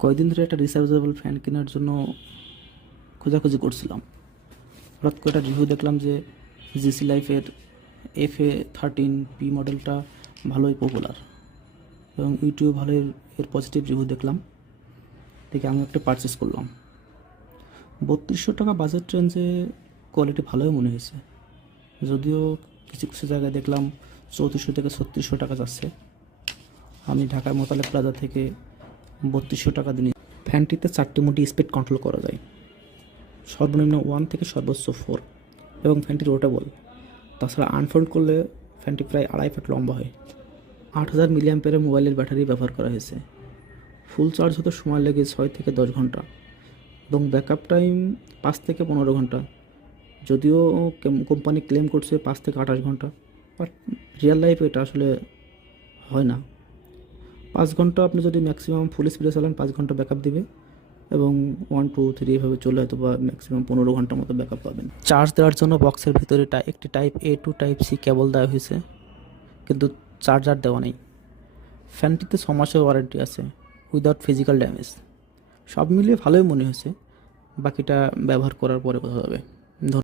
কয়েকদিন ধরে একটা রিচার্জেবল ফ্যান কেনার জন্য খোঁজাখুঁজি করছিলাম। হঠাৎ করে একটা রিভিউ দেখলাম যে জিসি লাইফের FA13P মডেলটা ভালোই পপুলার এবং ইউটিউব ভালোই এর পজিটিভ রিভিউ দেখলাম, দেখে আমি একটা পারচেস করলাম। 3200 টাকা বাজেট রেঞ্জে কোয়ালিটি ভালোই মনে হয়েছে, যদিও কিছু কিছু জায়গায় দেখলাম 3400 থেকে 3600 টাকা যাচ্ছে। আমি ঢাকার মোতালেব প্লাজা থেকে 3200 টাকা দিই। ফ্যানটিতে 4টি মোডে স্পিড কন্ট্রোল করা যায়, সর্বনিম্ন 1 থেকে সর্বোচ্চ 4, এবং ফ্যানটি রোটেবল। তাছাড়া আনফোল্ড করলে ফ্যানটি প্রায় 2.5 ফুট লম্বা হয়। 8000 মিলিঅ্যাম্পিয়ারের মোবাইলের ব্যাটারি ব্যবহার করা হয়েছে। ফুল চার্জ হতে সময় লেগে 6 থেকে 10 ঘন্টা এবং ব্যাকআপ টাইম 5 থেকে 15 ঘন্টা। যদিও কোম্পানি ক্লেম করছে 5 থেকে 28 ঘন্টা, বাট রিয়েল লাইফে এটা আসলে হয় না। 5 ঘন্টা আপনি যদি ম্যাক্সিমাম ফুল স্পিডে চালান 5 ঘন্টা ব্যাকআপ দিবে, এবং 1 2 3 এভাবে চলে হয়তো বা ম্যাক্সিমাম 15 ঘন্টার মতো ব্যাকআপ পাবেন। চার্জ দেওয়ার জন্য বক্সের ভিতরে একটি type A to type C cable দেওয়া হয়েছে, কিন্তু চার্জার দেওয়া নেই। ফ্যানটিতে 6 মাসের ওয়ারেন্টি আছে উইদাউট ফিজিক্যাল ড্যামেজ। সব মিলিয়ে ভালোই মনে হয়েছে, বাকিটা ব্যবহার করার পরে বোঝা যাবে।